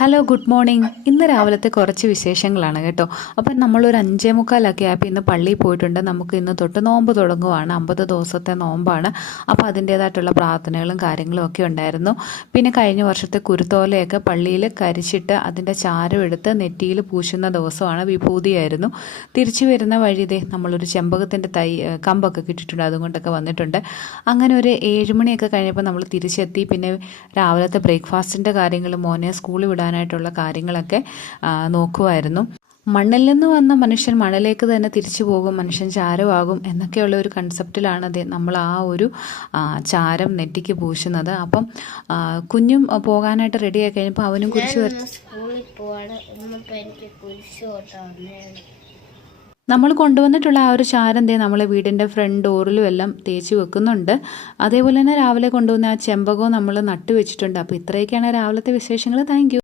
Hello good morning ഇന്ന് രാവിലത്തെ കുറച്ച് വിശേഷങ്ങളാണ് കേട്ടോ. അപ്പം നമ്മളൊരു അഞ്ചേ മുക്കാലൊക്കെ ആയപ്പോൾ ഇന്ന് പള്ളിയിൽ പോയിട്ടുണ്ട്. നമുക്ക് ഇന്ന് തൊട്ട് നോമ്പ് തുടങ്ങുവാണ്. അമ്പത് ദിവസത്തെ നോമ്പാണ്. അപ്പോൾ അതിന്റേതായിട്ടുള്ള പ്രാർത്ഥനകളും കാര്യങ്ങളും ഒക്കെ ഉണ്ടായിരുന്നു. പിന്നെ കഴിഞ്ഞ വർഷത്തെ കുരുത്തോലയൊക്കെ പള്ളിയിൽ കരിച്ചിട്ട് അതിന്റെ ചാരം എടുത്ത് നെറ്റിയിൽ പൂശുന്ന ദിവസമാണ് വിഭൂതിയായിരുന്നു. തിരിച്ചു വരുന്ന വഴിതേ നമ്മളൊരു ചെമ്പകത്തിന്റെ തൈ കമ്പൊക്കെ കിട്ടിയിട്ടുണ്ട്. അതുകൊണ്ടൊക്കെ വന്നിട്ടുണ്ട്. അങ്ങനെ ഒരു ഏഴുമണിയൊക്കെ കഴിഞ്ഞപ്പോൾ നമ്മൾ തിരിച്ചെത്തി. പിന്നെ രാവിലത്തെ ബ്രേക്ക്ഫാസ്റ്റിന്റെ കാര്യങ്ങൾ മോനെ സ്കൂളിൽ വിടാനായിട്ടുള്ള കാര്യങ്ങളൊക്കെ നോക്കുമായിരുന്നു മണ്ണിൽ നിന്ന് വന്ന മനുഷ്യൻ മണ്ണിലേക്ക് തന്നെ തിരിച്ചു പോകും മനുഷ്യൻ ചാരമാകും എന്നൊക്കെയുള്ള ഒരു കൺസെപ്റ്റിലാണ് അത് നമ്മൾ ആ ഒരു ചാരം നെറ്റിക്ക് പൂശുന്നത്. അപ്പം കുഞ്ഞും പോകാനായിട്ട് റെഡി ആയി കഴിഞ്ഞപ്പോൾ അവനും കുറിച്ച് സ്കൂളിൽ പോവാണ്. ഇന്നിപ്പോ എനിക്ക് കുരിശ് നമ്മൾ കൊണ്ടുവന്നിട്ടുള്ള ആ ഒരു ചാരം ദേ നമ്മളെ വീടിന്റെ ഫ്രണ്ട് ഡോറിലും എല്ലാം തേച്ച് വെക്കുന്നുണ്ട്. അതേപോലെ തന്നെ രാവിലെ കൊണ്ടുവന്ന ആ ചെമ്പകവും നമ്മൾ നട്ടു വെച്ചിട്ടുണ്ട്. അപ്പോൾ ഇത്രയൊക്കെയാണ് രാവിലത്തെ വിശേഷങ്ങൾ. താങ്ക്